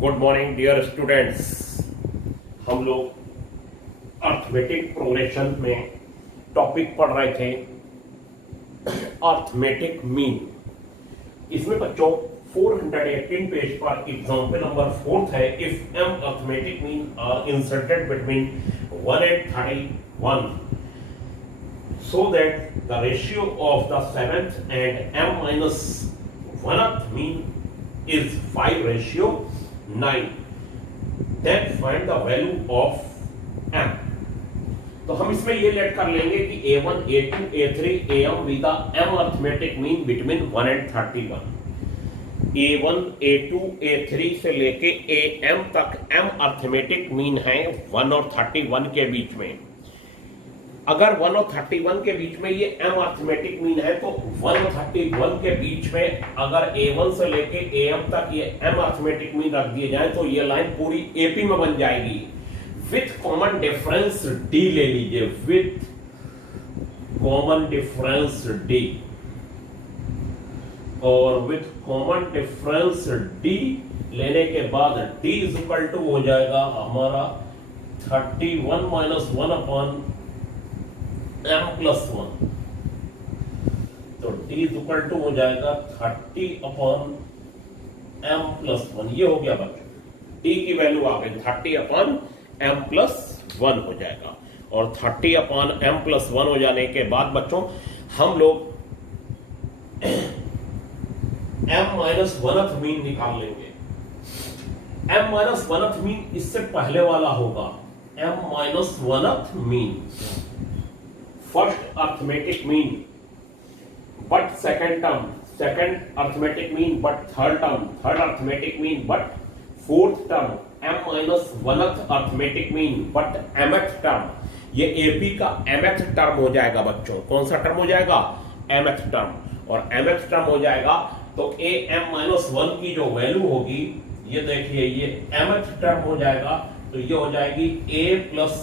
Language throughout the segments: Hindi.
Good morning dear students. हम लोग अर्थमेटिक प्रोग्रेशन में टॉपिक पढ़ रहे थे अर्थमेटिक मीन। इसमें बच्चों 418 पेज पर एग्जाम्पल नंबर 4 है। If m arithmetic mean are inserted between 1 and 31 so that the ratio of the seventh and m minus 1th mean is 5:9, then find the value of m। तो हम इसमें ये लेट कर लेंगे कि a1 a2 a3 am with the m arithmetic mean between 1 and 31। a1 a2 a3 से लेके am तक m अर्थमेटिक मीन है 1 और 31 के बीच में। अगर 1 और 31 के बीच में ये m अर्थमेटिक मीन है तो 1 और 31 के बीच में अगर a1 से लेके am तक ये m अर्थमेटिक मीन रख दिए जाए तो ये लाइन पूरी AP में बन जाएगी। विथ कॉमन डिफरेंस d ले लीजिए, विथ कॉमन डिफरेंस d, और विथ कॉमन डिफरेंस d लेने के बाद d इज इक्वल टू हो जाएगा हमारा 31 माइनस 1 अपॉन m प्लस 1। तो d इज इक्वल टू हो जाएगा 30 अपॉन m प्लस 1। ये हो गया बच्चों, d की वैल्यू आ गई 30 अपॉन m प्लस 1 हो जाएगा। और 30 अपॉन m प्लस 1 हो जाने के बाद बच्चों हम लोग m माइनस 1th मीन निकाल लेंगे। m माइनस 1th मीन इससे पहले वाला होगा m minus 1th mean, first arithmetic mean but second term, second arithmetic mean but third term, third arithmetic mean but fourth term, m minus 1th arithmetic mean but mth term. ये AP का mth टर्म हो जाएगा बच्चों। कौन सा टर्म हो जाएगा? mth term. और mth टर्म हो जाएगा तो am माइनस 1 की जो वैल्यू होगी, ये देखिए ये mth टर्म हो जाएगा तो ये हो जाएगी a plus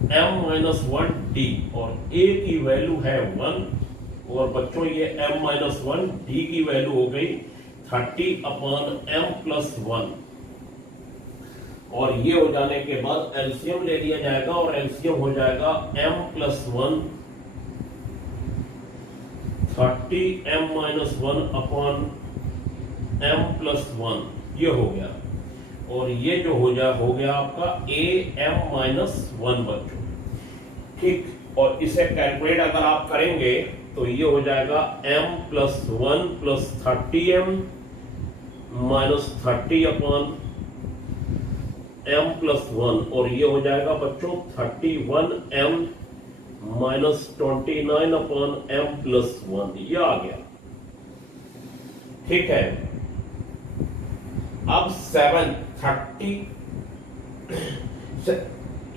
m minus 1 d, और a की वैल्यू है 1, और बच्चों ये m माइनस 1 d की वैल्यू हो गई 30 अपॉन m प्लस 1। और ये हो जाने के बाद एलसीएम ले लिया जाएगा और एलसीएम हो जाएगा m plus 1 30 m minus 1 upon m plus 1, ये हो गया। और ये जो हो गया आपका a m माइनस 1 बच्चों, ठीक। और इसे कैलकुलेट अगर आप करेंगे तो ये हो जाएगा m plus 1 plus 30m minus 30 upon m plus 1, और ये हो जाएगा बच्चों 31m minus 29 upon m plus 1, ये आ गया, ठीक है। अब 30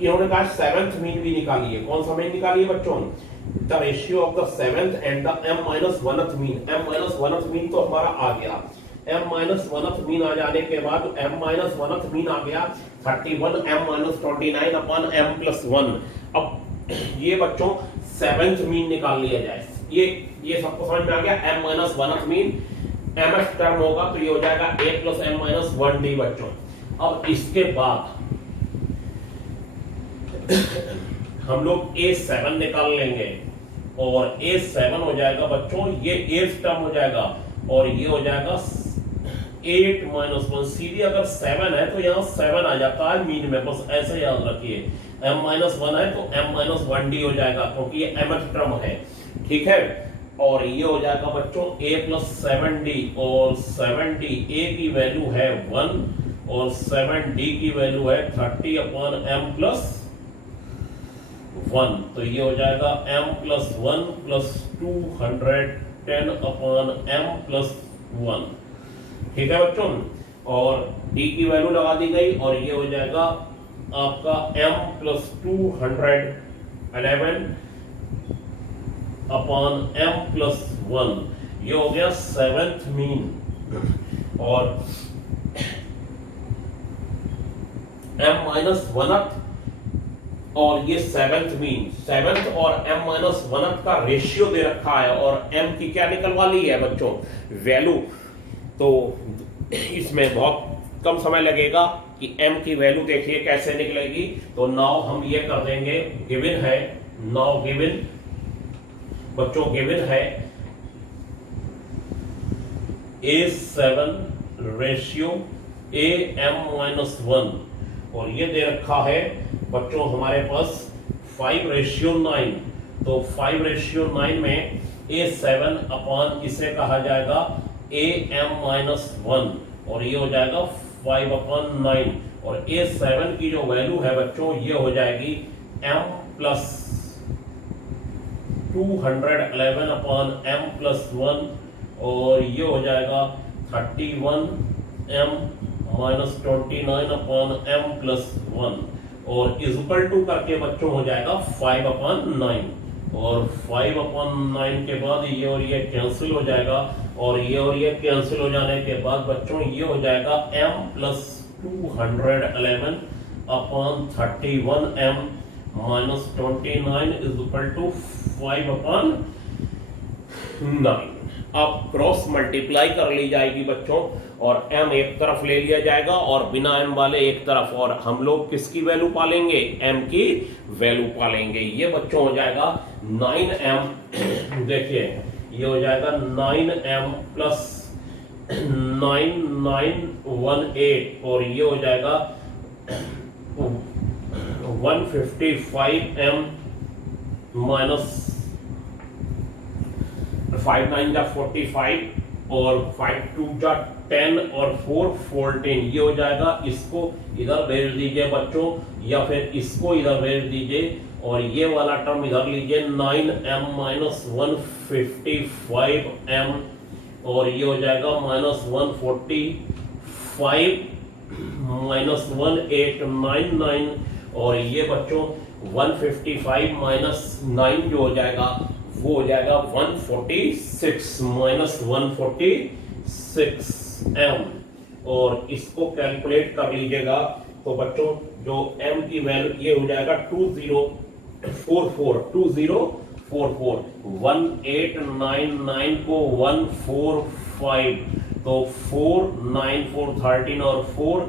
इन्होंने कहा सेवेंथ मीन भी निकालिए। कौन सा मीन निकालिए बच्चों? The ratio of the seventh and the m minus 1th mean. m minus 1th mean तो हमारा आ गया। m माइनस 1th मीन आ जाने के बाद m माइनस 1th मीन आ गया 31m minus 29 upon m plus 1। अब ये बच्चों सेवेंथ मीन निकाल लिया जाए। ये सबको समझ में आ गया। m minus 1th mean mth term होगा तो ये हो जाएगा a plus m minus 1d बच्चों। अब इसके बाद हम लोग a7 निकाल लेंगे, और a7 हो जाएगा बच्चों, ये 8th टर्म हो जाएगा, और ये हो जाएगा 8 माइनस 1। सीधी अगर 7 है तो यहाँ 7 आ जाता है मीन में, बस ऐसे याद रखिए। m माइनस 1 है तो m माइनस 1d हो जाएगा क्योंकि ये mth टर्म है, ठीक है। और ये हो जाएगा बच्चों a प्लस 7d, और 7d a की वैल्यू है 1 और 7d की वैल्यू है 30 अपॉन m प्लस 1। तो ये हो जाएगा m plus 1 plus 210 upon m plus 1, ठीक है बच्चों। और d की वैल्यू लगा दी गई, और ये हो जाएगा आपका m plus 211 upon m plus 1, ये हो गया सेवेंथ मीन। और m माइनस 1th और ये सेवेंथ मीन, सेवेंथ और m माइनस 1th का रेशियो दे रखा है, और m की क्या निकलवा ली है बच्चों? वैल्यू। तो इसमें बहुत कम समय लगेगा कि m की वैल्यू देखिए कैसे निकलेगी। तो नाउ हम ये कर देंगे, गिवन है, नाउ गिवन बच्चों गिवन है A7 रेशियो AM-1 और ये दे रखा है बच्चों हमारे पास 5:9। तो 5:9 में A7 अपॉन इसे कहा जाएगा AM-1 और ये हो जाएगा 5/9 और A7 की जो वैल्यू है बच्चों ये हो जाएगी M plus 211 upon M plus 1 और ये हो जाएगा 31M minus 29 upon M plus 1 और इक्वल टू करके बच्चों हो जाएगा 5/9 और 5/9 के बाद ये और ये कैंसिल हो जाएगा और ये कैंसिल हो जाने के बाद बच्चों ये हो जाएगा M plus 211 upon 31M minus 29 is equal to 5/9। अब क्रॉस मल्टीप्लाई कर ली जाएगी बच्चों और m एक तरफ ले लिया जाएगा और बिना m वाले एक तरफ, और हम लोग किसकी वैल्यू पालेंगे, m की वैल्यू पालेंगे। ये बच्चों हो जाएगा 9m देखिए ये हो जाएगा 9m प्लस 9918 और ये हो जाएगा 155m माइनस 5 9 जा 45 और 5 2 जा 10 और 4 14 ये हो जाएगा। इसको इधर भेज दीजिए बच्चों या फिर इसको इधर भेज दीजिए और ये वाला टर्म इधर लीजिए 9m माइनस 155m और ये हो जाएगा माइनस 145 माइनस 1899 और ये बच्चों 155 माइनस 9 जो हो जाएगा वो हो जाएगा 146 माइनस 146m और इसको कैलकुलेट कर लीजिएगा। तो बच्चों जो m की वैल्यू ये हो जाएगा 2044 1899 को 145 तो 4 9 4 13 और 4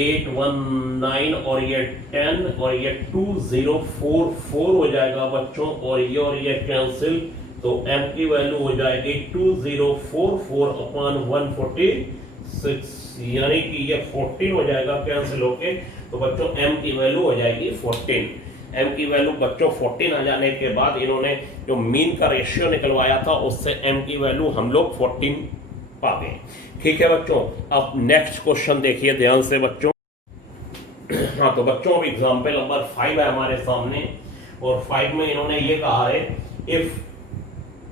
819 और ये 10 और ये 2044 हो जाएगा बच्चों और ये कैंसिल तो m की वैल्यू हो जाएगी 2044 अपॉन 146 यानी कि ये 14 हो जाएगा कैंसिल होके। तो बच्चों m की वैल्यू हो जाएगी 14। m की वैल्यू बच्चों 14 आ जाने के बाद इन्होंने जो मीन का रेशियो निकलवाया था उससे m की वैल्यू हम लोग 14 पा गए। ठीक है बच्चों, अब नेक्स्ट क्वेश्चन देखिए ध्यान से बच्चों। हाँ तो बच्चों अब एग्जाम्पल नंबर 5 है हमारे सामने और 5 में इन्होंने ये कहा है if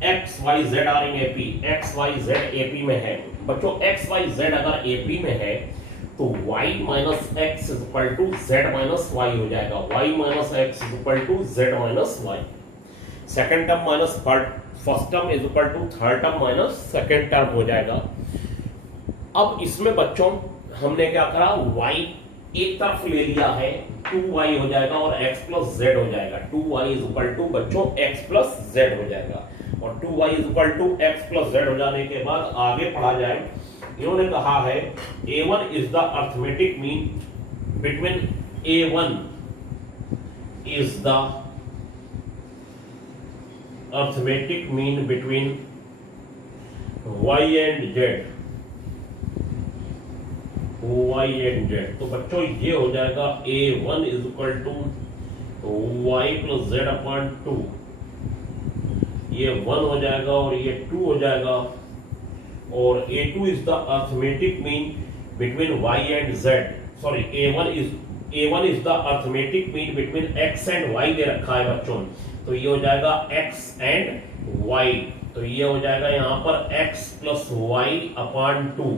x y z are in AP, x y z AP में है बच्चों, एक्स वाई जेड अगर एपी में है तो y minus x is equal to z minus y हो जाएगा, y minus x is equal to z minus y, second term minus first term is equal to third term minus second term हो जाएगा। अब इसमें बच्चों हमने क्या करा, y एक तरफ ले लिया है 2y हो जाएगा और x प्लस z हो जाएगा, 2y इज इक्वल टू बच्चों x प्लस z हो जाएगा और 2y is equal to x plus z हो जाने के बाद आगे पढ़ा जाए। इन्होंने कहा है a1 is the arithmetic mean between a1 is the arithmetic mean between y and z, y and z। तो बच्चों ये हो जाएगा a1 is equal to y plus z upon 2, ये 1 हो जाएगा और ये 2 हो जाएगा और a2 is the arithmetic mean between y and z, sorry a1 is the arithmetic mean between x and y दे रखा है बच्चों। तो ये हो जाएगा x एंड y, तो ये हो जाएगा यहाँ पर x प्लस y अपॉन 2।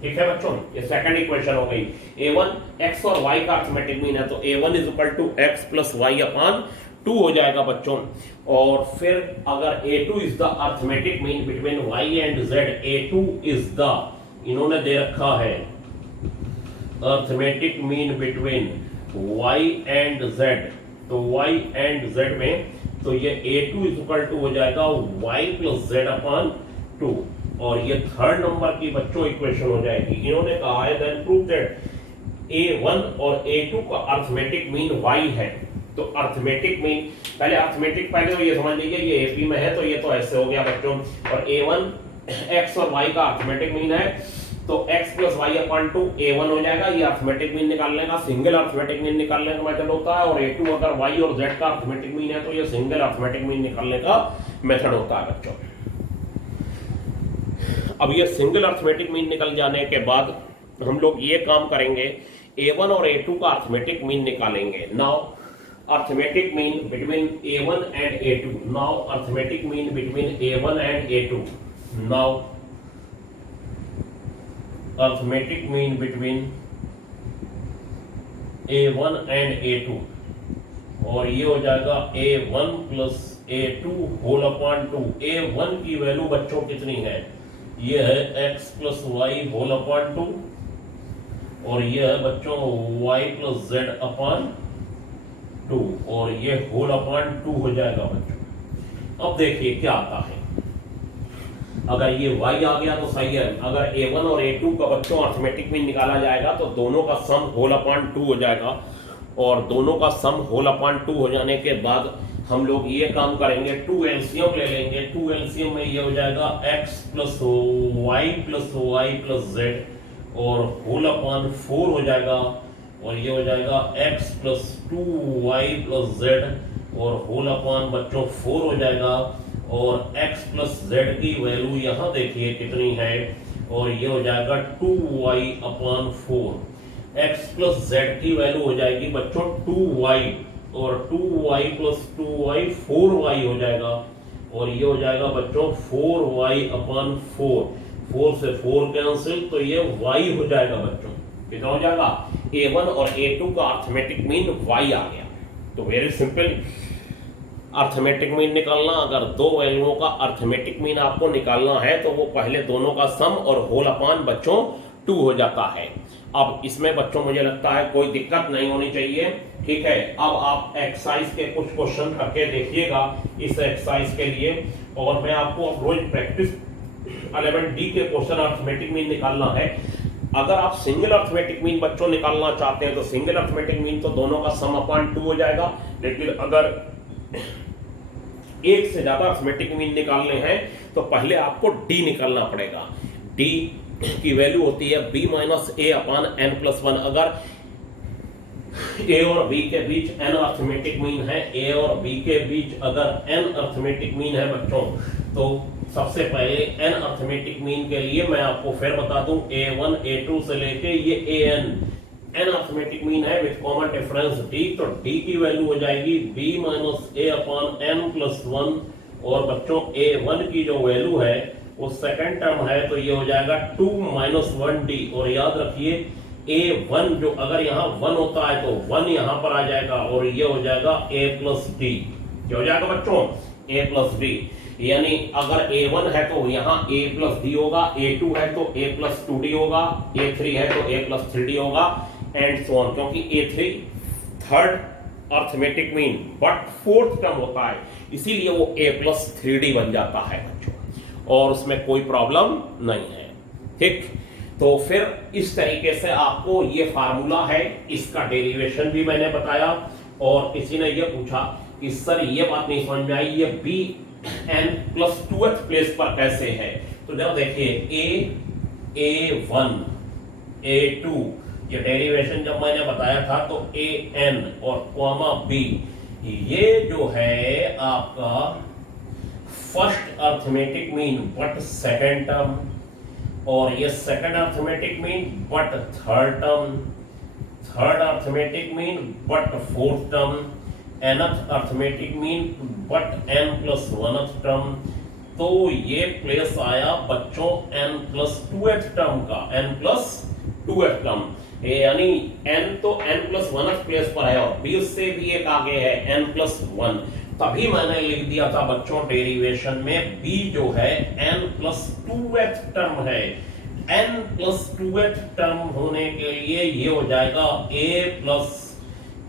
ठीक है बच्चों, ये सेकंड इक्वेशन हो गई। a1 x और y का अर्थमेटिक मीन है तो a1 is equal to x plus y upon 2 हो जाएगा बच्चों। और फिर अगर a2 is the arithmetic mean between y and z, a2 is the, इन्होंने दे रखा है arithmetic mean between y and z, तो y एंड z में तो ये a2 इज इक्वल टू हो जाएगा y प्लस z अपॉन 2। और ये थर्ड नंबर की बच्चों इक्वेशन हो जाएगी। इन्होंने कहा है देन प्रूव दैट a1 और a2 का अर्थमेटिक मीन y है। तो अर्थमेटिक मीन पहले अर्थमेटिक पहले तो ये समझ लीजिए ये एपी में है तो ये तो ऐसे हो गया बच्चों। और a1 x और y का अर्थमेटिक मीन है तो x plus y upon two a1 हो जाएगा। ये अर्थमेटिक मीन निकालने का सिंगल अर्थमेटिक मीन निकालने का मेथड होता है। और a2 अगर y और z का अर्थमेटिक मीन है तो ये सिंगल अर्थमेटिक मीन निकालने का मेथड होता है बच्चों। अब ये सिंगल अर्थमेटिक मीन निकल जाने के बाद हम लोग ये काम करेंगे a1 और a2 का अर्थमेटिक मीन निकालेंगे। Now arithmetic mean between a1 and a2। Now arithmetic mean between a1 and a2। Now arithmetic mean between a1 and a2 और ये हो जाएगा a1 plus a2 whole upon 2। a1 की वैल्यू बच्चों कितनी है? ये है x plus y whole upon 2 और ये है बच्चों y प्लस z अपॉन 2 और ये होल अपॉन 2 हो जाएगा बच्चों। अब देखिए क्या आता है। अगर ये y आ गया तो सही है। अगर a1 और a2 का बच्चों अर्थमेटिक मीन निकाला जाएगा तो दोनों का सम होल अपॉन 2 हो जाएगा। और दोनों का सम होल अपॉन 2 हो जाने के बाद हम लोग ये काम करेंगे 2 एलसीएम ले लेंगे। 2 एलसीएम में ये हो जाएगा x plus y plus z और होल अपॉन 4 हो जाएगा। और ये हो जाएगा x plus 2y plus z और होल अपॉन बच्चों 4 हो जाएगा। और x प्लस z की वैल्यू यहाँ देखिए कितनी है और ये हो जाएगा 2y upon 4। x plus z की वैल्यू हो जाएगी बच्चों 2y और 2y प्लस 2y 4y हो जाएगा। और ये हो जाएगा बच्चों 4y अपॉन 4 से 4 कैंसिल तो ये y हो जाएगा बच्चों। कितना हो जाएगा? a1 और a2 का अर्थमेटिक मीन y आ गया। तो वेरी सिंपल अर्थमेटिक मीन निकालना। अगर दो वैल्यूओं का अर्थमेटिक मीन आपको निकालना है तो वो पहले दोनों का सम और होल अपॉन बच्चों 2 हो जाता है। अब इसमें बच्चों मुझे लगता है कोई दिक्कत नहीं होनी चाहिए। ठीक है, अब आप एक्सरसाइज के कुछ क्वेश्चन करके देखिएगा इस एक्सरसाइज के लिए। और मैं आपको रोज प्रैक्टिस 11D के क्वेश्चन अर्थमेटिक मीन निकालना है। अगर आप सिंगल अर्थमेटिक मीन बच्चों निकालना चाहते हैं तो सिंगल अर्थमेटिक मीन तो दोनों का सम अपॉन 2 हो जाएगा। लेकिन अगर एक से ज्यादा अर्थमेटिक मीन निकालने हैं तो पहले आपको d निकालना पड़ेगा। d की वैल्यू होती है b minus a upon n plus 1। अगर a और b के बीच n अर्थमेटिक मीन है, a और b के बीच अगर n अर्थमेटिक मीन है बच्चों तो सबसे पहले n अर्थमेटिक मीन के लिए मैं आपको फिर बता दूं a1 a2 से लेके ये n अर्थमेटिक मीन है विद कॉमन डिफरेंस d। तो d की वैल्यू हो जाएगी b minus a upon n plus 1। और बच्चों a1 की जो वैल्यू है वो सेकंड टर्म है तो ये हो जाएगा 2 माइनस 1d। और याद रखिए a1 जो अगर यहाँ 1 होता है तो 1 यहाँ पर आ जाएगा और ये हो जाएगा a प्लस d। क्या हो जाएगा बच्चों? a plus d। यानी अगर a1 है तो यहाँ a प्लस d होगा, a2 है तो a प्लस 2d होगा, a3 है तो a प्लस 3d होगा एंड सो ऑन। क्योंकि a3 third arithmetic mean but fourth term होता है इसीलिए वो a प्लस 3d बन जाता है बच्चों और उसमें कोई प्रॉब्लम नहीं है। ठीक, तो फिर इस तरीके से आपको ये फार्मूला है, इसका डेरिवेशन भी मैंने बताया। और किसी ने ये पूछा कि सर ये बात नहीं समझ में आई ये bn प्लस 2th प्लेस पर कैसे है। तो जब देखिए a1 a2 ये डेरिवेशन जब मैंने बताया था तो an और कॉमा b ये जो है आपका first arithmetic mean but second term और ये second arithmetic mean but third term, third arithmetic mean but fourth term, nth arithmetic mean but n plus 1th term. तो ये प्लेस आया बच्चों n प्लस 2th टर्म का, n प्लस 2th टर्म। यानी n तो n प्लस 1th प्लेस पर है और b उससे भी एक आगे है n प्लस 1। तभी मैंने लिख दिया था बच्चों डेरिवेशन में b जो है n प्लस 2th टर्म है। n प्लस 2th टर्म होने के लिए ये हो जाएगा a plus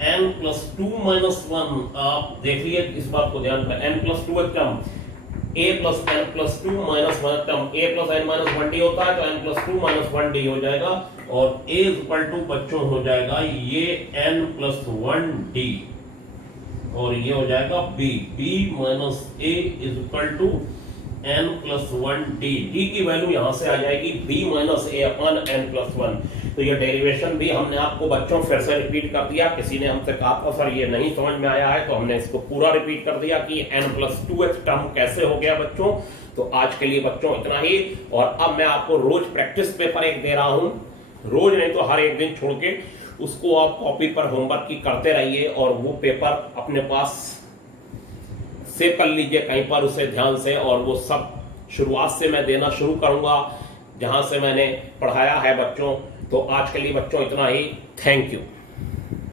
n plus 2 minus 1। आप देखिए इस बात को ध्यान में, n plus 2th term a plus n plus two minus one term a plus n minus one d होता है तो n plus two minus one d हो जाएगा और a इक्वल टू बच्चों हो जाएगा ये n प्लस वन डी और ये हो जाएगा b minus a is equal to n plus one d की वैल्यू यहां से आ जाएगी b minus a upon n plus one. तो ये डेरिवेशन भी हमने आपको बच्चों फिर से रिपीट कर दिया। किसी ने हमसे कहा था सर ये नहीं समझ में आया है तो हमने इसको पूरा रिपीट कर दिया कि n plus to H term कैसे हो गया बच्चों। तो आज के लिए बच्चों इतना ही और अब मैं आपको रोज प्रैक्टिस पेपर एक दे रहा हूं, रोज नहीं तो हर एक दिन छोड़ के उसको आप कॉपी पर होमवर्क की करते रहिए और वो पेपर अपने पास सेव कर लीजिए कहीं पर उसे ध्यान से और वो सब शुरुआत से मैं देना शुरू करूंगा जहां से मैंने पढ़ाया है बच्चों। तो आज के लिए बच्चों इतना ही। Thank you.